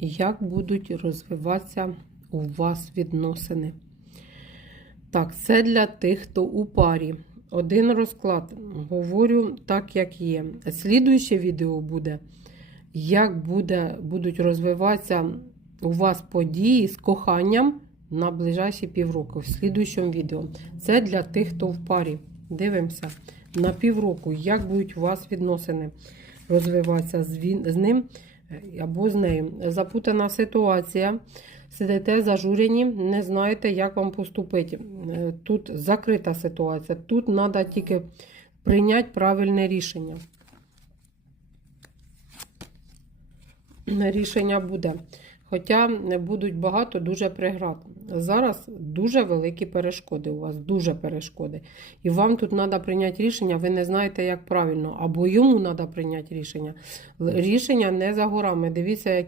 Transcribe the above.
як будуть розвиватися у вас відносини. Так, це для тих, хто у парі. Один розклад. Говорю так, як є. Слідуюче відео буде, як буде, будуть розвиватися у вас події з коханням на ближайші півроку. В слідуючому відео. Це для тих, хто в парі. Дивимося на півроку, як будуть у вас відносини розвиватися з, ним або з нею. Запутана ситуація. Сидите зажурені, не знаєте, як вам поступити. Е, Тут закрита ситуація. Тут треба тільки прийняти правильне рішення. Рішення буде. Хоча будуть багато дуже преград. Зараз дуже великі перешкоди у вас, дуже перешкоди. І вам тут треба прийняти рішення, ви не знаєте, як правильно, або йому треба прийняти рішення. Рішення не за горами. Дивіться, які.